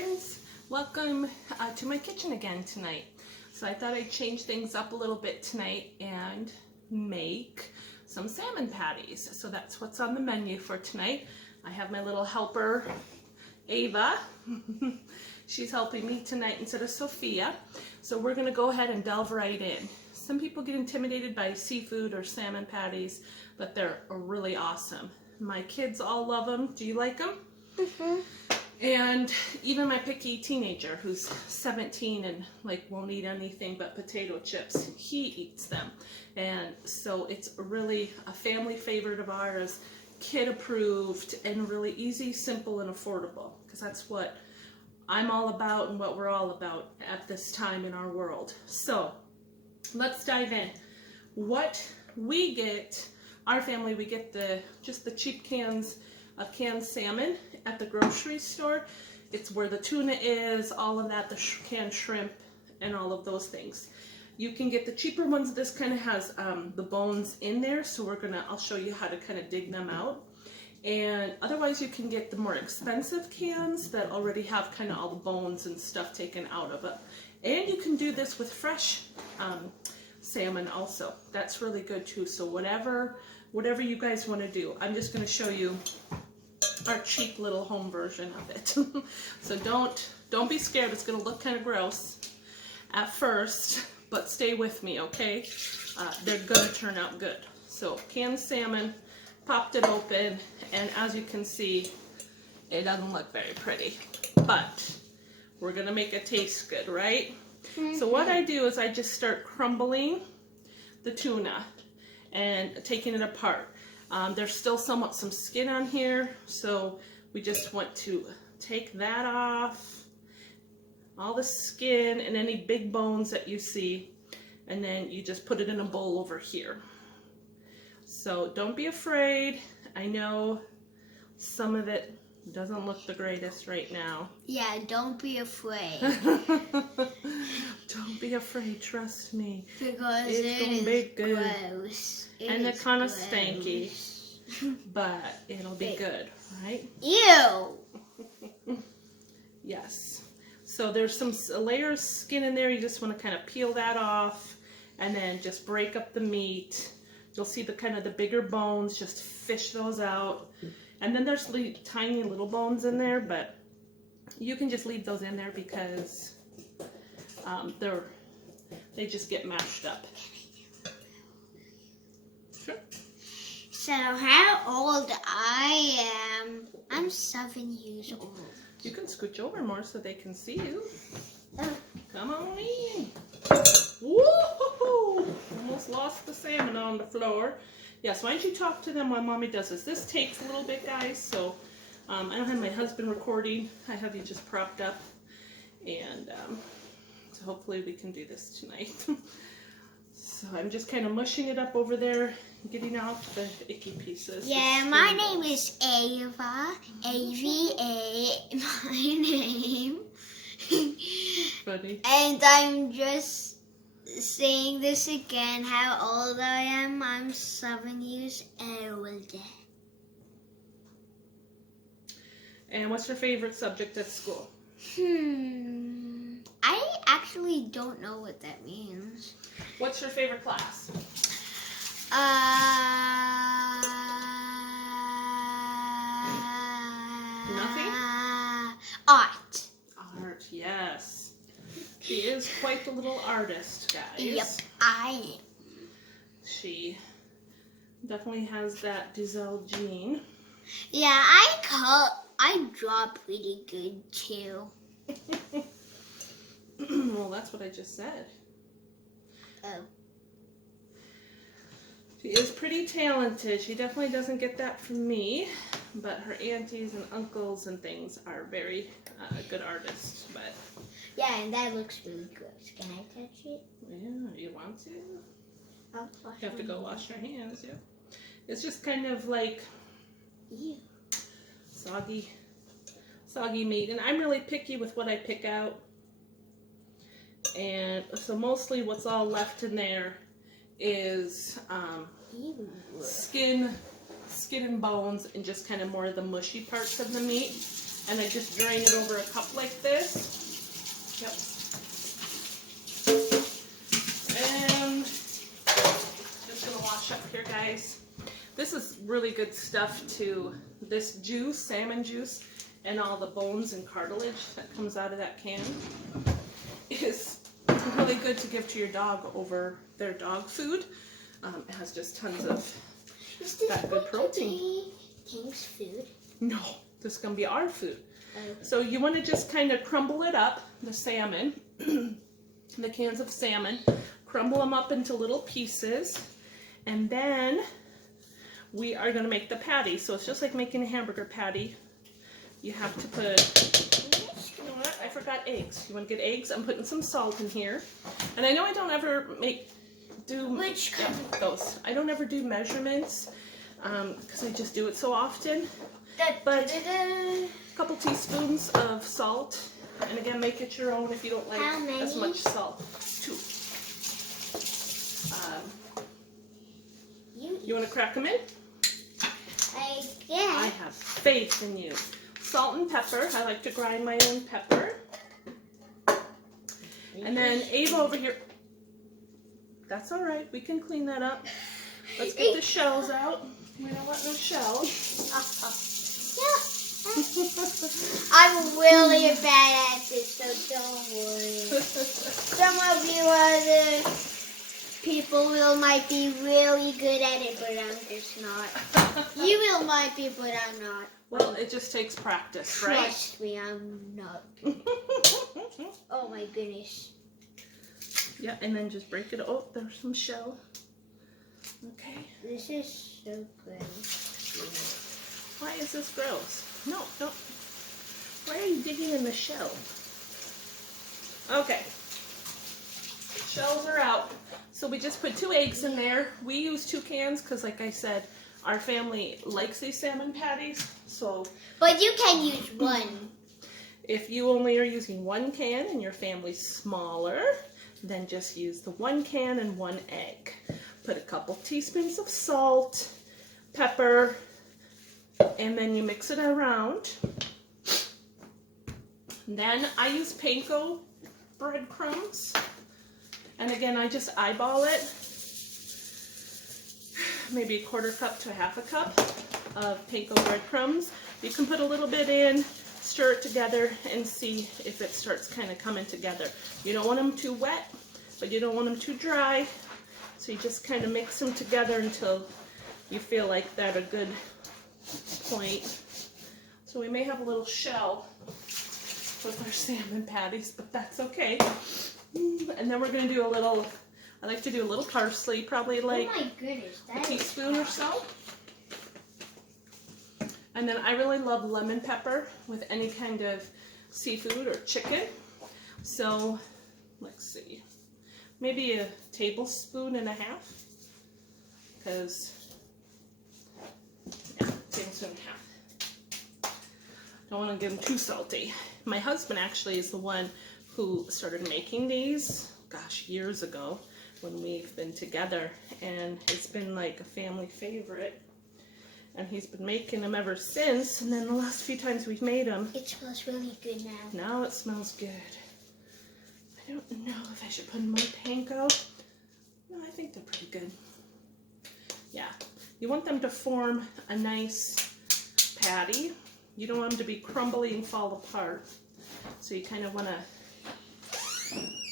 friends, welcome to my kitchen again tonight. So I thought I'd change things up a little bit tonight and make some salmon patties. So that's what's on the menu for tonight. I have my little helper, Ava. She's helping me tonight instead of Sophia. So we're gonna go ahead and delve right in. Some people get intimidated by seafood or salmon patties, but they're really awesome. My kids all love them. Do you like them? Mm-hmm. And even my picky teenager who's 17 and won't eat anything but potato chips, he eats them. And so it's really a family favorite of ours, kid approved, and really easy, simple, and affordable, because that's what I'm all about and what we're all about at this time in our world. So let's dive in. What we get, our family, we get just the cheap cans of canned salmon at the grocery store. It's where the tuna is, all of that, the canned shrimp, and all of those things. You can get the cheaper ones. This kind of has the bones in there, so I'll show you how to kind of dig them out. And otherwise you can get the more expensive cans that already have kind of all the bones and stuff taken out of it. And you can do this with fresh salmon also. That's really good too. So whatever you guys want to do. I'm just going to show you our cheap little home version of it. So don't be scared. It's going to look kind of gross at first, but stay with me, okay? They're going to turn out good. So canned salmon, popped it open, and as you can see, it doesn't look very pretty, but we're going to make it taste good, right? Mm-hmm. So what I do is I just start crumbling the tuna and taking it apart. There's still some skin on here, so we just want to take that off, all the skin and any big bones that you see, and then you just put it in a bowl over here. So don't be afraid. I know some of it doesn't look the greatest right now. Yeah, don't be afraid. Don't be afraid, trust me. Because it's gonna be good. Gross. And they're kind of stanky, but it'll be good, right? Ew! Yes. So there's a layer of skin in there. You just want to kind of peel that off and then just break up the meat. You'll see the bigger bones, just fish those out. And then there's tiny little bones in there, but you can just leave those in there because they just get mashed up. Sure. So how old I am? I'm 7 years old. You can scooch over more so they can see you. Come on in. Woo-hoo-hoo! Almost lost the salmon on the floor. Yes, why don't you talk to them while Mommy does this? This takes a little bit, guys, so I don't have my husband recording. I have you just propped up, and so hopefully we can do this tonight. So I'm just kind of mushing it up over there, getting out the icky pieces. Yeah, my name is Ava. A-V-A, my name. Funny. And I'm just saying this again, how old I am. I'm 7 years old. And what's your favorite subject at school? I actually don't know what that means. What's your favorite class? Nothing? Art. Art, yes. She is quite the little artist, guys. Yep, I am. She definitely has that Giselle gene. Yeah, I draw pretty good too. Well, that's what I just said. Oh. She is pretty talented. She definitely doesn't get that from me, but her aunties and uncles and things are very good artists. But yeah, and that looks really good. Can I touch it? yeah, you want to? I'll wash You have to my go hands. wash your hands. Yeah, it's just kind of like Ew. soggy meat, and I'm really picky with what I pick out. And so mostly what's all left in there is skin and bones, and just kind of more of the mushy parts of the meat. and I just drain it over a cup like this. Yep. And just gonna wash up here, guys. This is really good stuff too. This juice, salmon juice, and all the bones and cartilage that comes out of that can is really good to give to your dog over their dog food. It has just tons of that good protein. King's food? No, this is going to be our food. Oh. So you want to just kind of crumble it up, the salmon, the cans of salmon, crumble them up into little pieces, and then we are going to make the patty. So it's just like making a hamburger patty. You have to put, you know what, I forgot eggs. You want to get eggs? I'm putting some salt in here. And I know I don't ever Which kind? Those. I don't ever do measurements because I just do it so often. But a couple teaspoons of salt. And again, make it your own if you don't like as much salt. 2. You want to crack them in? I have faith in you. Salt and pepper. I like to grind my own pepper. And then Ava over here. That's all right. We can clean that up. Let's get the shells out. We don't want no shells. I'm really bad at this, so don't worry. Some of you other people might be really good at it, but I'm just not. You might be, but I'm not. Well, it just takes practice, right? Trust me, I'm not. Oh my goodness. Yeah, and then just break it. Oh, there's some shell. Okay. This is so gross. Why is this gross? No, don't. Why are you digging in the shell? Okay. Shells are out. So we just put 2 eggs in there. We use 2 cans because, like I said, our family likes these salmon patties. So, but you can use 1. If you only are using 1 can and your family's smaller, then just use the 1 can and 1 egg. Put a couple teaspoons of salt, pepper, and then you mix it around. Then I use panko breadcrumbs. And again, I just eyeball it. Maybe a 1/4 cup to 1/2 cup of panko breadcrumbs. You can put a little bit in, stir it together, and see if it starts kind of coming together. You don't want them too wet, but you don't want them too dry. So you just kind of mix them together until you feel like they're at a good point. So we may have a little shell with our salmon patties, but that's okay. And then we're going to do a little, I like to do a little parsley, probably like a teaspoon or so. And then I really love lemon pepper with any kind of seafood or chicken. So let's see, maybe a 1.5 tablespoons, because yeah, 1.5 tablespoons. Don't want to get them too salty. My husband actually is the one who started making these, gosh, years ago when we've been together, and it's been like a family favorite. And he's been making them ever since, and then the last few times we've made them. It smells really good now. Now it smells good. I don't know if I should put in more panko. No, I think they're pretty good. Yeah, you want them to form a nice patty. You don't want them to be crumbly and fall apart. So you kind of want to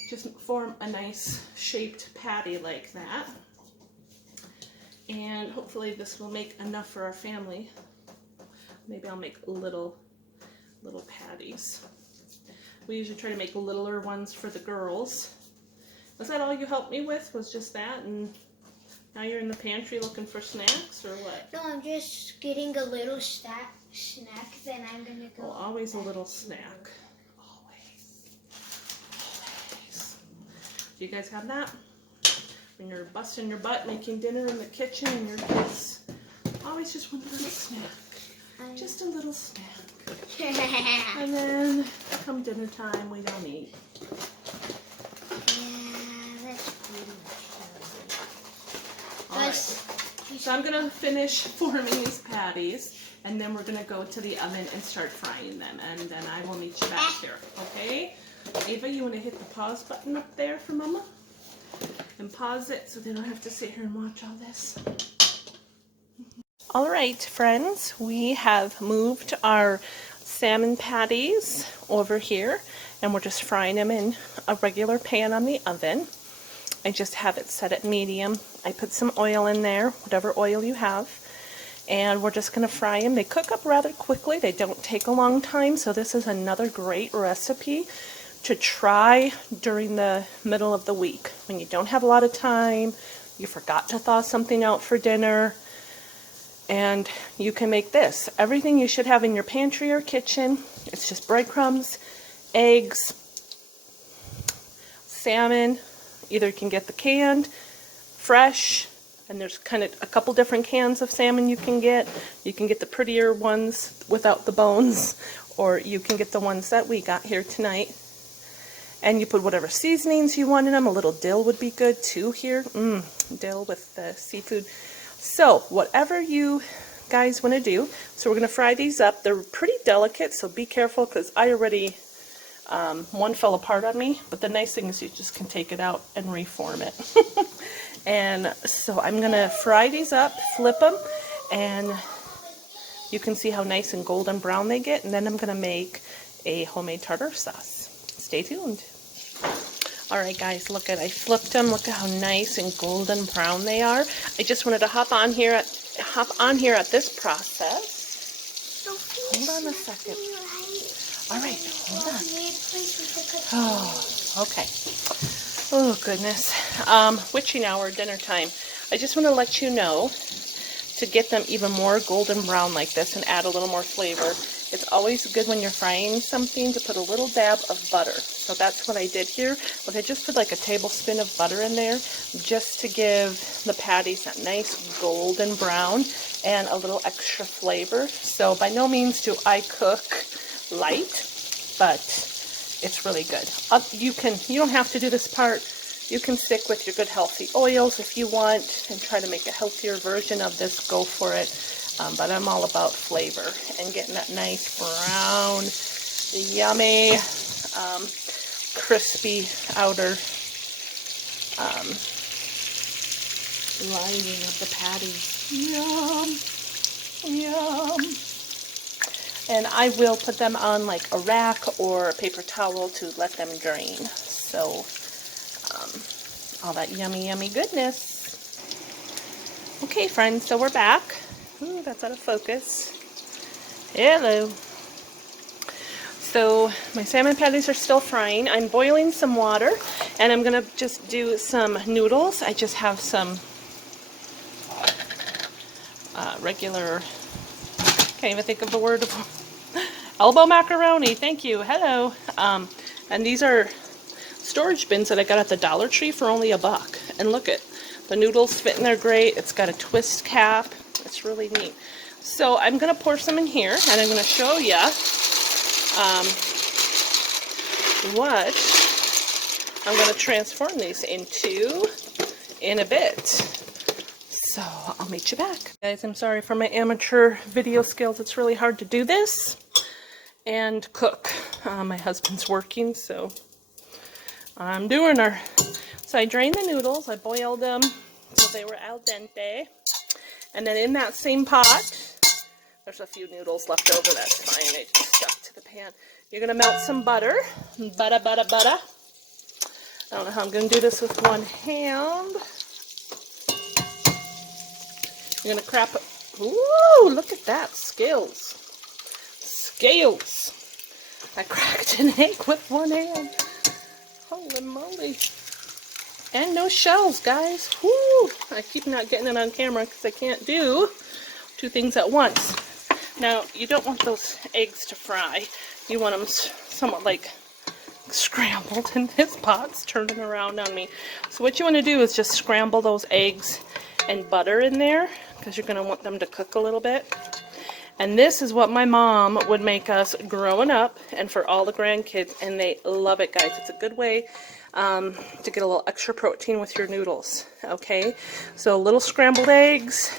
just form a nice shaped patty like that. And hopefully this will make enough for our family. Maybe I'll make little patties. We usually try to make littler ones for the girls. Was that all you helped me with? Was just that? And now you're in the pantry looking for snacks or what? No, I'm just getting a little snack. Then I'm going to go. Oh, always a little snack. Always. Do you guys have that? When you're busting your butt making dinner in the kitchen and your kids always just want a little snack. Just a little snack. And then come dinner time, we don't eat. Yeah, that's pretty much All right. So I'm going to finish forming these patties. and then we're going to go to the oven and start frying them, and then I will meet you back here, okay? Ava, you want to hit the pause button up there for Mama? And pause it so they don't have to sit here and watch all this. All right, friends, we have moved our salmon patties over here, and we're just frying them in a regular pan on the oven. I just have it set at medium. I put some oil in there, whatever oil you have, and we're just going to fry them. They cook up rather quickly. They don't take a long time, so this is another great recipe to try during the middle of the week when you don't have a lot of time, you forgot to thaw something out for dinner, and you can make this. Everything you should have in your pantry or kitchen. It's just breadcrumbs, eggs, salmon. Either you can get the canned, fresh, and there's kind of a couple different cans of salmon you can get. You can get the prettier ones without the bones, or you can get the ones that we got here tonight. And you put whatever seasonings you want in them. A little dill would be good too here. Dill with the seafood. So whatever you guys want to do. So we're going to fry these up. They're pretty delicate, so be careful, because I already, one fell apart on me. But the nice thing is you just can take it out and reform it. And so I'm going to fry these up, flip them, and you can see how nice and golden brown they get. And then I'm going to make a homemade tartar sauce. Stay tuned. Alright guys, look at, I flipped them. Look at how nice and golden brown they are. I just wanted to hop on here at this process. Hold on a second. Alright, hold on. Oh, okay. Oh goodness. Witching hour, dinner time. I just want to let you know, to get them even more golden brown like this and add a little more flavor, it's always good when you're frying something to put a little dab of butter. So that's what I did here. But I just put like a tablespoon of butter in there just to give the patties that nice golden brown and a little extra flavor. So by no means do I cook light, but it's really good. You don't have to do this part. You can stick with your good healthy oils if you want and try to make a healthier version of this. Go for it. But I'm all about flavor and getting that nice brown, yummy, crispy outer lining of the patties. Yum, yum. And I will put them on like a rack or a paper towel to let them drain. So all that yummy, yummy goodness. Okay, friends, so we're back. Ooh, that's out of focus. Hello. So my salmon patties are still frying. I'm boiling some water, and I'm going to just do some noodles. I just have some regular, can't even think of the word, elbow macaroni. Thank you. Hello. And these are storage bins that I got at the Dollar Tree for only $1. And look at, the noodles fit in there great. It's got a twist cap. It's really neat. So I'm going to pour some in here, and I'm going to show you what I'm going to transform these into in a bit. So I'll meet you back. Guys, I'm sorry for my amateur video skills. It's really hard to do this and cook. My husband's working, so I'm doing her. So I drained the noodles. I boiled them so they were al dente. And then in that same pot, there's a few noodles left over. That's fine. They just stuck to the pan. You're going to melt some butter. Butter, butter, butter. I don't know how I'm going to do this with one hand. You're going to crap it. Ooh, look at that. Skills. Scales. I cracked an egg with one hand. Holy moly. And no shells, guys. Woo! I keep not getting it on camera because I can't do two things at once. Now, you don't want those eggs to fry. You want them somewhat like scrambled, and this pot's turning around on me. So what you want to do is just scramble those eggs and butter in there, because you're going to want them to cook a little bit. And this is what my mom would make us growing up, and for all the grandkids, and they love it, guys. It's a good way to get a little extra protein with your noodles, okay? So little scrambled eggs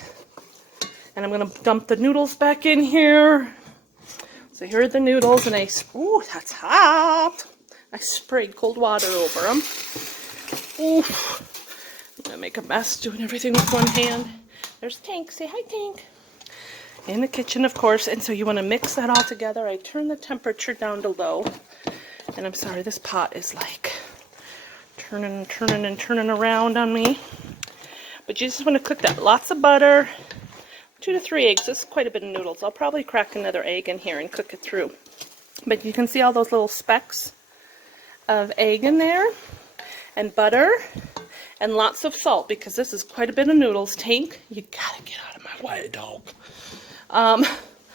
And I'm going to dump the noodles back in here. So here are the noodles, and ooh, that's hot. I sprayed cold water over them. Ooh, I'm going to make a mess doing everything with one hand. There's Tank. Say hi, Tank. In the kitchen, of course. And so you want to mix that all together. I turn the temperature down to low. And I'm sorry, this pot is like turning and turning and turning around on me. But you just want to cook that. Lots of butter. 2 to 3 eggs. This is quite a bit of noodles. I'll probably crack another egg in here and cook it through. But you can see all those little specks of egg in there. And butter. And lots of salt, because this is quite a bit of noodles. Tank, you gotta get out of my way, dog.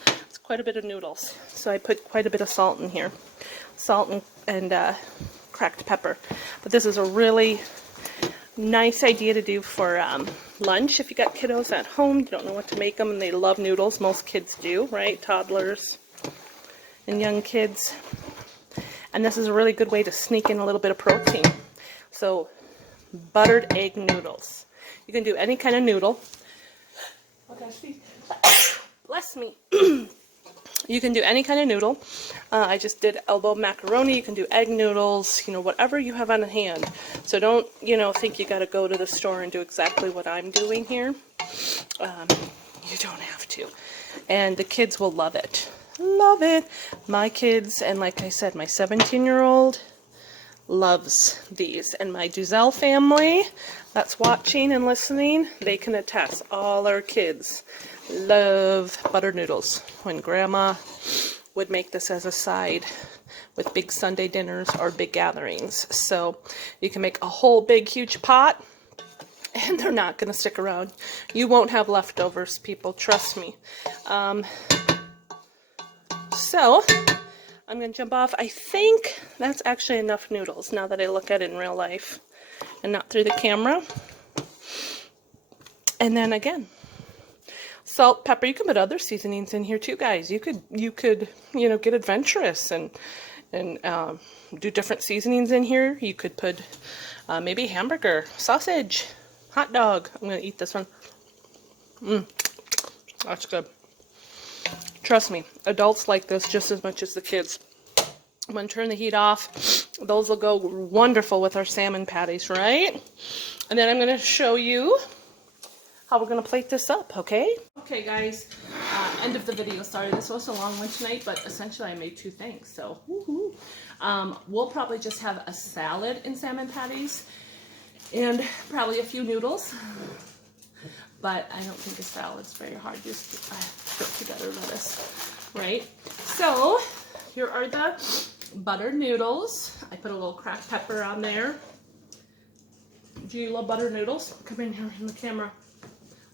It's quite a bit of noodles. So I put quite a bit of salt in here. Salt and cracked pepper. But this is a really nice idea to do for lunch. If you got kiddos at home, you don't know what to make them, and they love noodles. Most kids do, right? Toddlers and young kids. And this is a really good way to sneak in a little bit of protein. So, buttered egg noodles. You can do any kind of noodle. Okay, bless me. You can do any kind of noodle. I just did elbow macaroni. You can do egg noodles, whatever you have on hand. So don't, think you got to go to the store and do exactly what I'm doing here. You don't have to. And the kids will love it. Love it. My kids, and like I said, my 17-year-old loves these. And my Duzel family that's watching and listening, they can attest. All our kids love buttered noodles. When Grandma would make this as a side with big Sunday dinners or big gatherings. So you can make a whole big huge pot, and they're not going to stick around. You won't have leftovers, people, trust me. So I'm going to jump off. I think that's actually enough noodles now that I look at it in real life and not through the camera. And then again, salt, pepper. You can put other seasonings in here too, guys. You could get adventurous and do different seasonings in here. You could put maybe hamburger, sausage, hot dog. I'm going to eat this one. That's good. Trust me, adults like this just as much as the kids. I'm going to turn the heat off. Those will go wonderful with our salmon patties, right? And then I'm going to show you how we're going to plate this up, okay? Okay, guys, end of the video. Sorry, this was a long one tonight, but essentially I made 2 things, so woohoo. We'll probably just have a salad in salmon patties and probably a few noodles, but I don't think a salad's very hard. Just put together lettuce, right? So here are the buttered noodles. I put a little cracked pepper on there. Do you love buttered noodles? Come in here in the camera.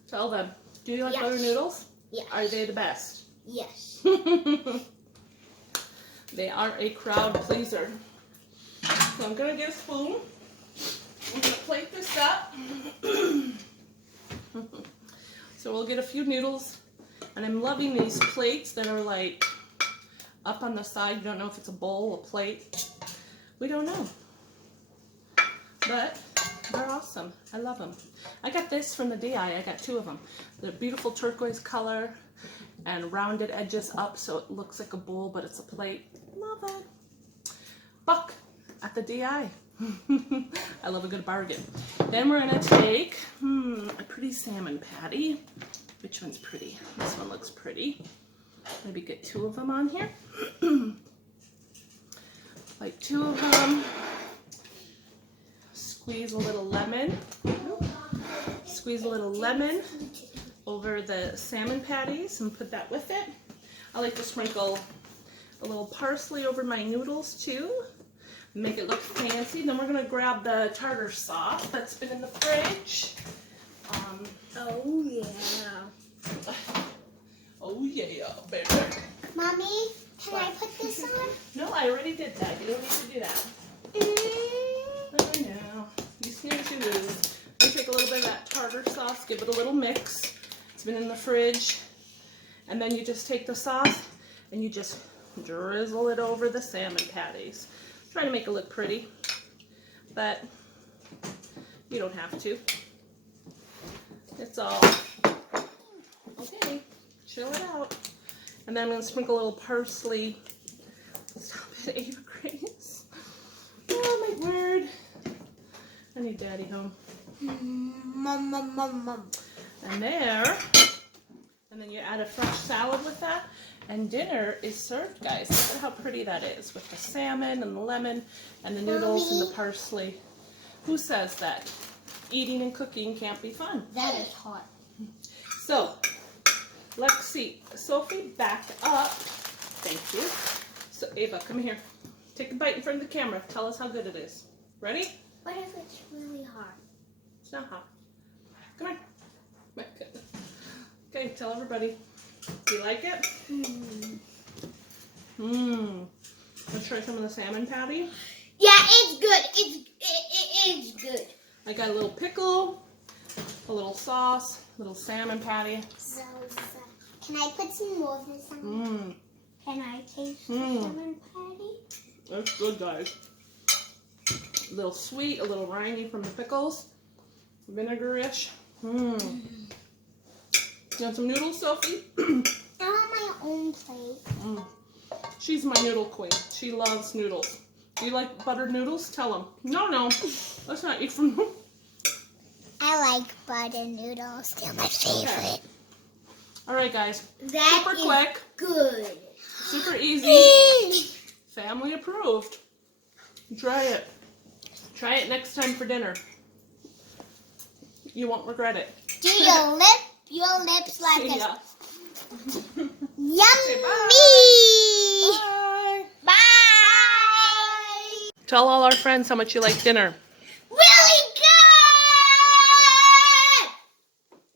Tell them. Do you like buttered noodles? Yes. Are they the best? Yes. They are a crowd pleaser. So I'm going to get a spoon. I'm going to plate this up. So we'll get a few noodles. And I'm loving these plates that are like up on the side. You don't know if it's a bowl, a plate. We don't know. But they're awesome. I love them. I got this from the DI. I got 2 of them. The beautiful turquoise color and rounded edges up so it looks like a bowl, but it's a plate. Love it. Buck at the DI. I love a good bargain. Then we're going to take a pretty salmon patty. Which one's pretty? This one looks pretty. Maybe get 2 of them on here. Like 2 of them. Squeeze a little lemon. Squeeze a little lemon over the salmon patties and put that with it. I like to sprinkle a little parsley over my noodles too. Make it look fancy. Then we're going to grab the tartar sauce that's been in the fridge. Oh yeah. Oh yeah, baby. Mommy, can I put this on? No, I already did that. You don't need to do that. I know. You snooze, you lose. You take a little bit of that tartar sauce, give it a little mix. It's been in the fridge. And then you just take the sauce and you just drizzle it over the salmon patties. Try to make it look pretty, but you don't have to. It's all Okay, chill it out. And then I'm going to sprinkle a little parsley. Stop it, Ava Grace. Oh, my word. I need Daddy home. Mum. And there. And then you add a fresh salad with that. And dinner is served, guys. Look at how pretty that is with the salmon and the lemon and the noodles and the parsley. Who says that eating and cooking can't be fun? That is hot. So, let's see. Sophie, back up. Thank you. So, Ava, come here. Take a bite in front of the camera. Tell us how good it is. Ready? What if it's really hot? It's not hot. Come on. My goodness. Okay, tell everybody. Do you like it? Let's try some of the salmon patty. Yeah, it's good. It is good. I got a little pickle, a little sauce, a little salmon patty. So, can I put some more of this on? Can I taste the salmon patty? That's good, guys. A little sweet, a little rindy from the pickles. Vinegar-ish. You want some noodles, Sophie? I want my own plate. She's my noodle queen. She loves noodles. Do you like buttered noodles? Tell them. No. Let's not eat from them. I like butter noodles. They're my favorite. Okay. All right, guys. That Super is quick. good. Super easy. Family approved. Try it. Try it next time for dinner. You won't regret it. Do your lips like See a ya. yummy. Bye. Bye. Tell all our friends how much you like dinner. Really good.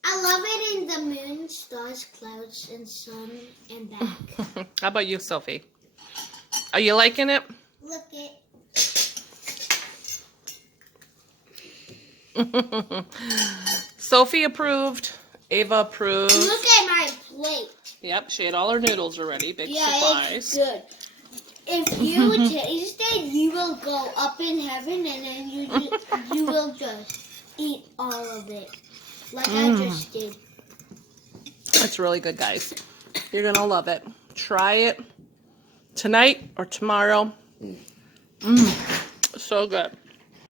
I love it in the moon, stars, clouds, and sun, and back. How about you, Sophie? Are you liking it? Look it. Sophie approved. Ava approved. Look at my plate. Yep, she had all her noodles already. Big It's surprise. good. If you taste it, you will go up in heaven, and then you will just eat all of it, like I just did. It's really good, guys. You're going to love it. Try it tonight or tomorrow. So good.